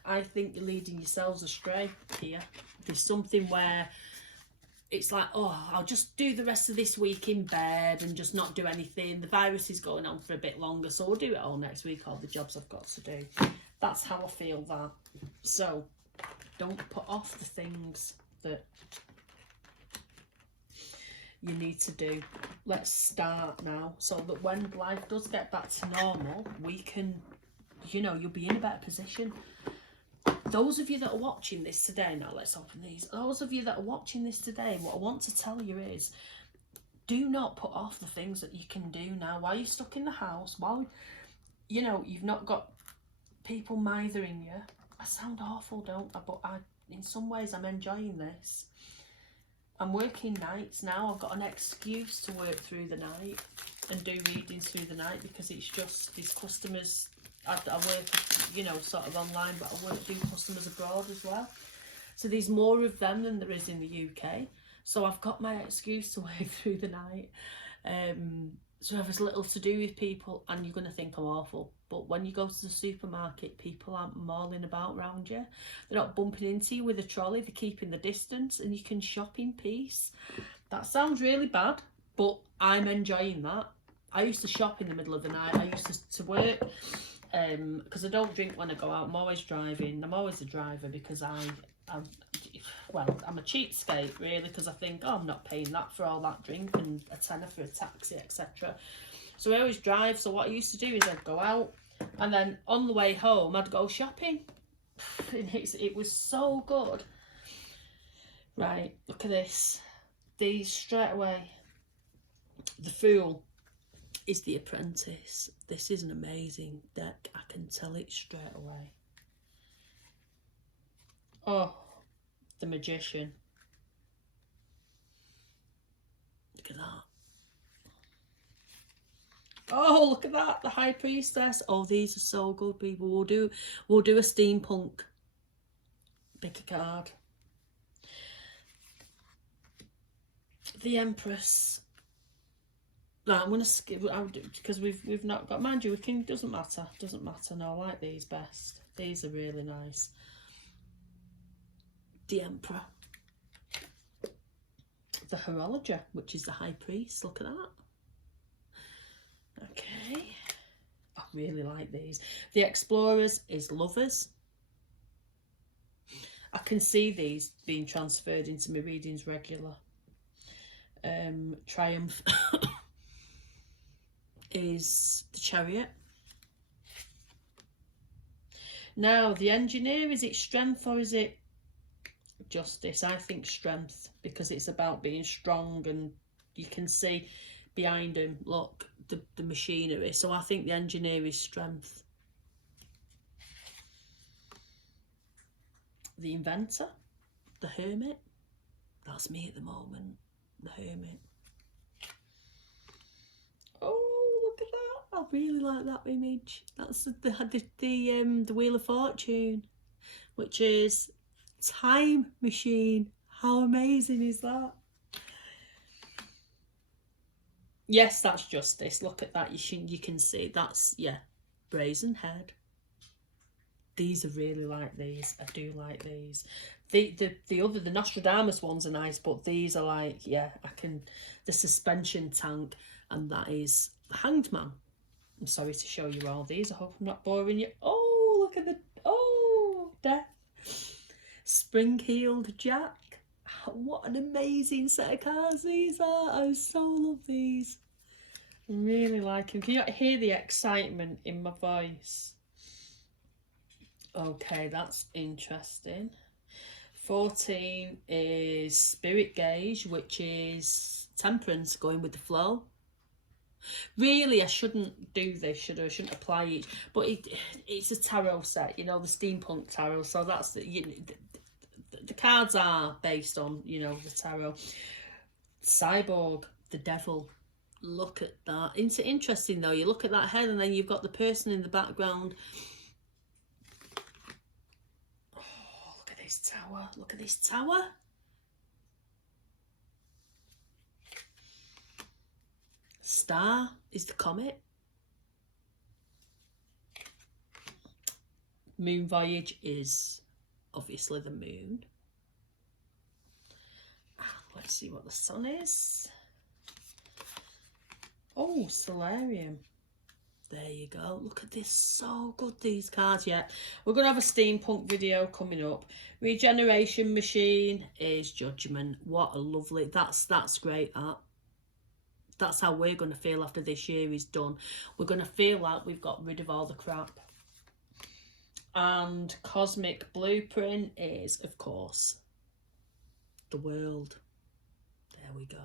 I think you're leading yourselves astray here. There's something where it's like, oh, I'll just do the rest of this week in bed and just not do anything. The virus is going on for a bit longer, so we'll do it all next week, all the jobs I've got to do. That's how I feel that. So don't put off the things that you need to do. Let's start now, so that when life does get back to normal, we can, you know, you'll be in a better position. Those of you that are watching this today, now let's open these. Those of you that are watching this today, what I want to tell you is, do not put off the things that you can do now while you're stuck in the house, while, you know, you've not got people mithering you. I sound awful, don't I? But in some ways, I'm enjoying this. I'm working nights now. I've got an excuse to work through the night and do readings through the night, because it's just these customers. I work, you know, sort of online, but I do customers abroad as well. So there's more of them than there is in the UK. So I've got my excuse to work through the night. to have as little to do with people, and you're going to think I'm awful. But when you go to the supermarket, people aren't mauling about around you. They're not bumping into you with a trolley. They're keeping the distance, and you can shop in peace. That sounds really bad, but I'm enjoying that. I used to shop in the middle of the night. I used to work, because I don't drink when I go out. I'm always driving. I'm always a driver because I'm a cheapskate really, because I think, oh, I'm not paying that for all that drink and a tenner for a taxi, etc. So I always drive. So what I used to do is I'd go out, and then on the way home I'd go shopping. It was so good. Right, look at this. These straight away. The Fool is The Apprentice. This is an amazing deck. I can tell it straight away. Oh, The Magician. Look at that. Oh, look at that. The High Priestess. Oh, these are so good, people. We'll do a steampunk. Pick a card. The Empress. Right, I'm gonna skip because we've not got, mind you, doesn't matter. No, I like these best. These are really nice. The Emperor. The Horologer, which is the High Priest. Look at that. Okay. I really like these. The Explorers is Lovers. I can see these being transferred into my readings regular. Triumph is the Chariot. Now, the Engineer, is it Strength or is it Justice? I think Strength, because it's about being strong, and you can see behind him, look, the machinery. So I think the Engineer is Strength. The Inventor, the Hermit. That's me at the moment, the Hermit. Oh, look at that. I really like that image. That's the Wheel of Fortune, which is Time Machine. How amazing is that? Yes, that's Justice. Look at that. You can see that's, yeah, Brazen Head. These are really like these. I do like these. The Nostradamus ones are nice, but these are like, yeah, the Suspension Tank, and that is the Hanged Man. I'm sorry to show you all these. I hope I'm not boring you. Oh, look at Death. Spring-Heeled Jack. What an amazing set of cards these are. I so love these. I really like them. Can you hear the excitement in my voice? Okay, that's interesting. 14 is Spirit Gauge, which is Temperance, going with the flow. Really, I shouldn't do this, should I? I shouldn't apply it, but it's a tarot set, you know, the steampunk tarot. So that's the cards are based on, you know, the tarot. Cyborg, the Devil. Look at that. It's interesting though. You look at that head, and then you've got the person in the background. Oh, look at this tower. Look at this tower. Star is the comet. Moon Voyage is obviously the moon. Let's see what the sun is. Oh, Solarium. There you go. Look at this. So good, these cards. Yeah, we're going to have a steampunk video coming up. Regeneration Machine is Judgment. What a lovely... That's great, that. That's how we're going to feel after this year is done. We're going to feel like we've got rid of all the crap. And Cosmic Blueprint is, of course, the World. There we go.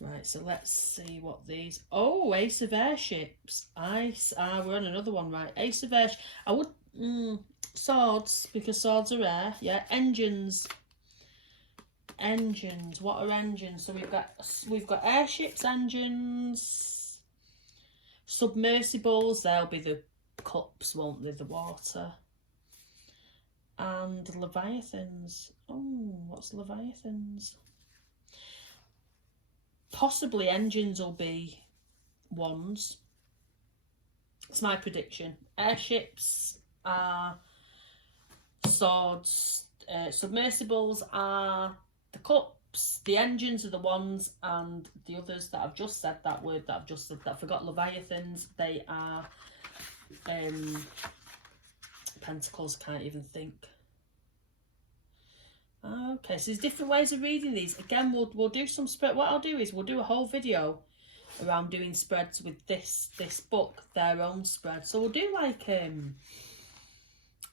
Right, so let's see what these... Oh, Ace of Airships. We're on another one, right. Ace of Airships. I would... Swords, because swords are rare. Yeah, engines. Engines. What are engines? So we've got airships, engines, submersibles. They'll be the cups, won't they? The water. And Leviathans. Oh, what's Leviathans? Possibly engines will be wands. It's my prediction. Airships are swords. Submersibles are the cups. The engines are the wands, and the others that I've just said that word that I've just said that I forgot, leviathans. They are pentacles. Can't even think. Okay, so there's different ways of reading these. Again, we'll do some spread. What I'll do is we'll do a whole video around doing spreads with this book, their own spread. So we'll do like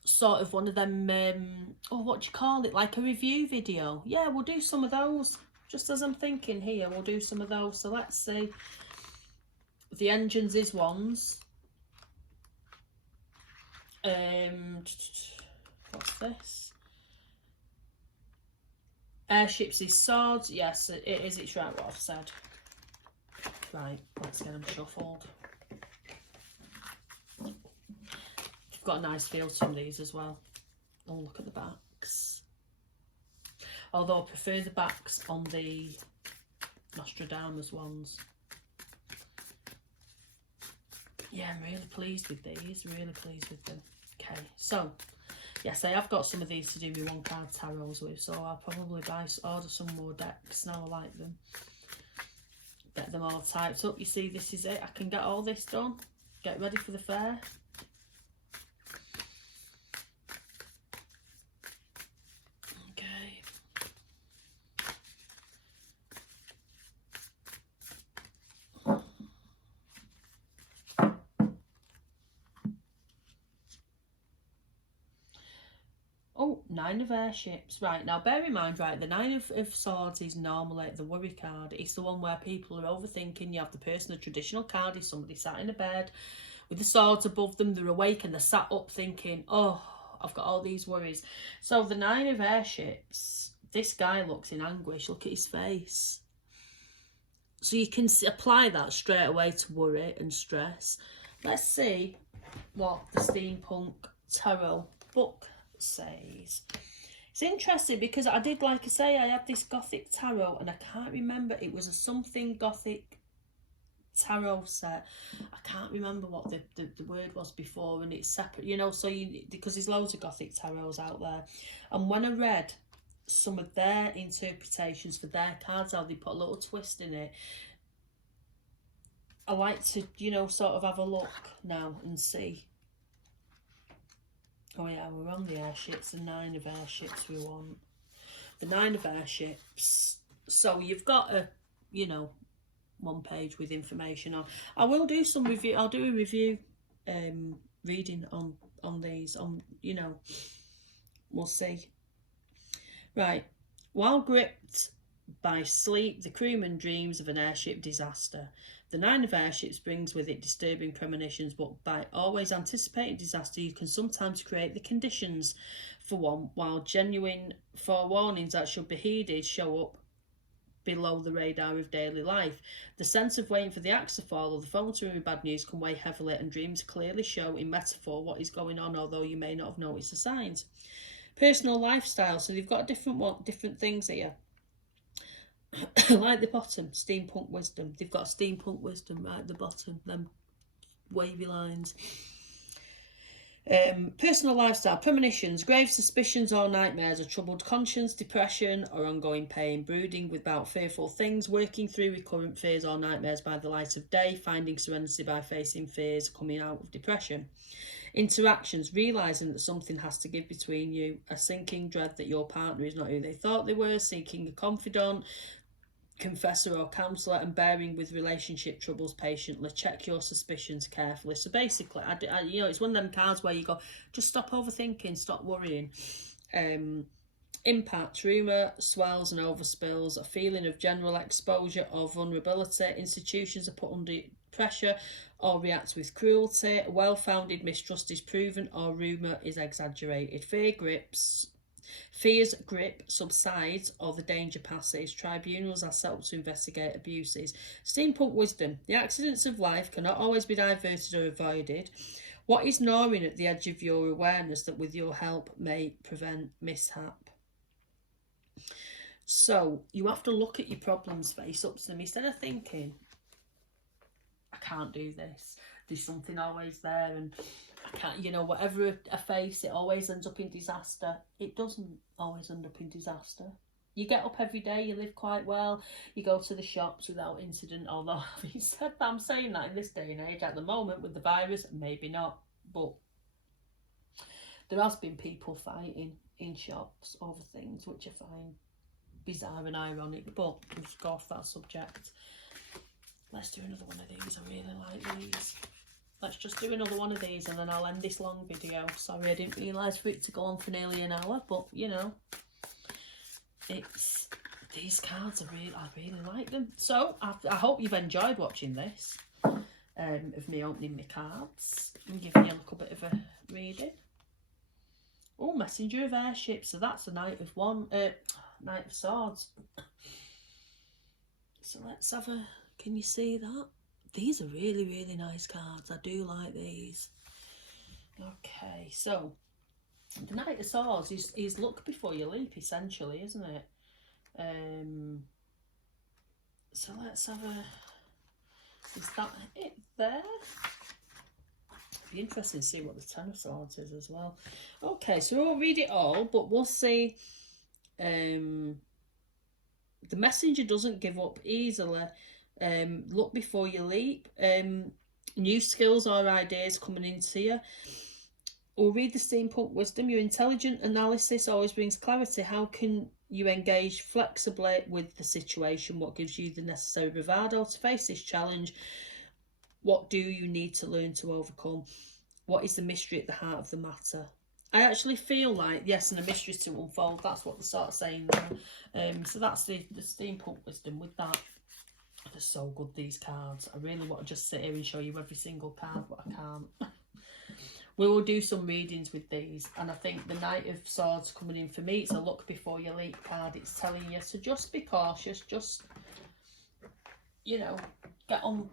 sort of one of them oh, what do you call it, like a review video. Yeah, we'll do some of those. Just as I'm thinking here, we'll do some of those. So let's see. The engines is wands. What's this? Airships is swords. Yes, it is. It's right what I've said. Right, let's get them shuffled. They've got a nice feel to some of these as well. Oh, look at the backs. Although I prefer the backs on the Nostradamus ones. Yeah, I'm really pleased with these. Really pleased with them. Okay, so yes, I have got some of these to do my one card tarots with, so I'll probably order some more decks now. I like them. Get them all typed up. You see, this is it. I can get all this done. Get ready for the fair. Okay. Oh, 9 of airships. Right, now bear in mind, right, the 9 of swords is normally the worry card. It's the one where people are overthinking. You have the person, the traditional card is somebody sat in a bed with the swords above them. They're awake and they're sat up thinking, oh, I've got all these worries. So the 9 of airships, this guy looks in anguish. Look at his face. So you can apply that straight away to worry and stress. Let's see what the Steampunk Tarot book says. It's interesting because I did, like I say, I had this Gothic tarot and I can't remember, it was a something Gothic tarot set. I can't remember what the word was before, and it's separate, you know, so you, because there's loads of Gothic tarots out there, and when I read some of their interpretations for their cards, how they put a little twist in it, I like to, you know, sort of have a look now and see. Oh yeah, we're on the airships, the 9 of airships we want. The 9 of airships. So you've got a, you know, one page with information on. I will do some review, I'll do a review reading on these, on, you know, we'll see. Right, while gripped by sleep, the crewman dreams of an airship disaster. The 9 of airships brings with it disturbing premonitions, but by always anticipating disaster, you can sometimes create the conditions for one, while genuine forewarnings that should be heeded show up below the radar of daily life. The sense of waiting for the axe to fall or the phone to ring with bad news can weigh heavily, and dreams clearly show in metaphor what is going on, although you may not have noticed the signs. Personal lifestyle, so they've got different things here. Like the bottom, steampunk wisdom. They've got steampunk wisdom right at the bottom, them wavy lines. Personal lifestyle, premonitions, grave suspicions or nightmares, a troubled conscience, depression or ongoing pain, brooding about fearful things, working through recurrent fears or nightmares by the light of day, finding serenity by facing fears, coming out of depression. Interactions, realising that something has to give between you, a sinking dread that your partner is not who they thought they were, seeking a confidant, confessor or counsellor, and bearing with relationship troubles patiently. Check your suspicions carefully. So basically, I you know, it's one of them cards where you go, just stop overthinking, stop worrying. Impact, rumour, swells and overspills, a feeling of general exposure or vulnerability. Institutions are put under pressure or react with cruelty. Well-founded mistrust is proven or rumour is exaggerated. Fear's grip subsides or the danger passes. Tribunals are set up to investigate abuses. Steampunk wisdom. The accidents of life cannot always be diverted or avoided. What is gnawing at the edge of your awareness that with your help may prevent mishap? So you have to look at your problems face up to them instead of thinking, I can't do this. There's something always there, and I can't, you know, whatever I face, it always ends up in disaster. It doesn't always end up in disaster. You get up every day, you live quite well, you go to the shops without incident, although having said that, I'm saying that in this day and age, at the moment with the virus, maybe not, but there has been people fighting in shops over things, which I find bizarre and ironic, but we'll just go off that subject. Let's do another one of these. I really like these. Let's just do another one of these and then I'll end this long video. Sorry, I didn't realise for it to go on for nearly an hour, but you know, it's these cards. I really like them. So I hope you've enjoyed watching this of me opening my cards and giving you a little bit of a reading. Oh, Messenger of Airship. So that's a Knight of Knight of Swords. So let's have a. Can you see that? These are really, really nice cards. I do like these. Okay, so the Knight of Swords is luck before you leap, essentially, isn't it? So let's have a. Is that it there? Be interesting to see what the Ten of Swords is as well. Okay, so we'll read it all, but we'll see. The messenger doesn't give up easily. Look before you leap. New skills or ideas coming into you. We'll read the steampunk wisdom. Your intelligent analysis always brings clarity. How can you engage flexibly with the situation? What gives you the necessary bravado to face this challenge? What do you need to learn to overcome? What is the mystery at the heart of the matter? I actually feel like, yes, and a mystery to unfold. That's what they're sort of saying there. So that's the steampunk wisdom with that. They're so good, these cards. I really want to just sit here and show you every single card, but I can't. We will do some readings with these. And I think the Knight of Swords coming in for me, it's a look before you leap card. It's telling you to just be cautious. Just, you know, get on,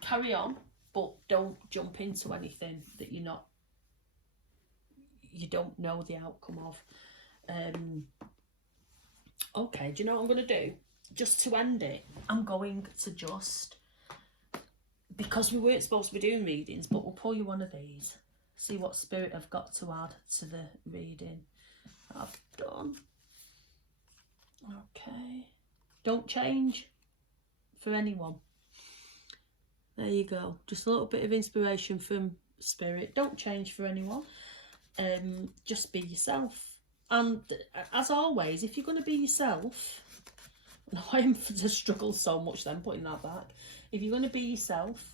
carry on, but don't jump into anything that you don't know the outcome of. Okay, do you know what I'm going to do? Just to end it, I'm going to just, because we weren't supposed to be doing readings, but we'll pull you one of these. See what spirit I've got to add to the reading I've done. Okay. Don't change for anyone. There you go. Just a little bit of inspiration from spirit. Don't change for anyone. Just be yourself. And as always, if you're going to be yourself, I am to struggle so much then putting that back. If you're going to be yourself,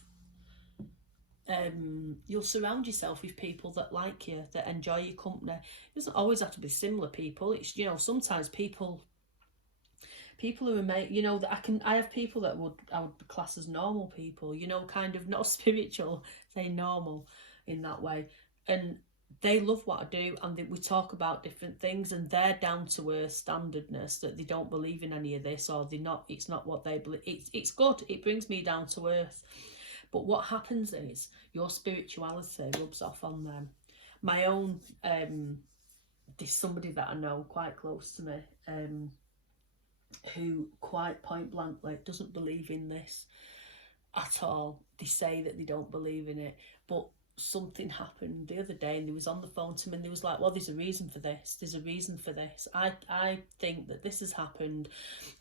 you'll surround yourself with people that like you, that enjoy your company. It doesn't always have to be similar people. It's, you know, sometimes people who are made, you know, that I have people that I would class as normal people, you know, kind of not spiritual, say normal in that way, and they love what I do, and we talk about different things, and they're down to earth standardness, that they don't believe in any of this, or they're not. It's not what they believe. It's good. It brings me down to earth. But what happens is your spirituality rubs off on them. My own, there's somebody that I know quite close to me, who quite point blankly doesn't believe in this at all. They say that they don't believe in it, but something happened the other day and they was on the phone to me and they was like, well, there's a reason for this, there's a reason for this. I think that this has happened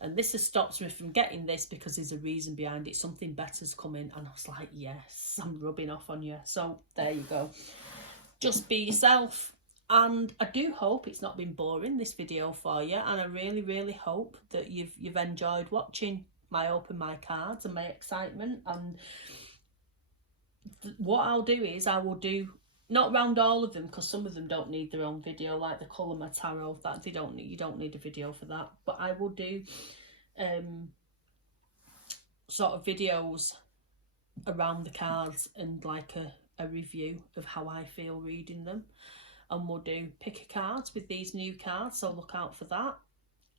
and this has stopped me from getting this because there's a reason behind it, something better's coming. And I was like, yes, I'm rubbing off on you. So there you go, just be yourself. And I do hope it's not been boring, this video for you, and I really hope that you've enjoyed watching my open my cards and my excitement. And what I'll do is I will do, not round all of them because some of them don't need their own video, like the Colour My Tarot, that you don't need a video for that, but I will do sort of videos around the cards and like a review of how I feel reading them, and we'll do pick a cards with these new cards, so look out for that.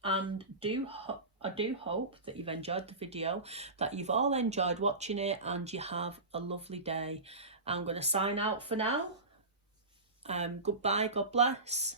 And I do hope that you've enjoyed the video, that you've all enjoyed watching it, and you have a lovely day. I'm going to sign out for now. Goodbye, God bless.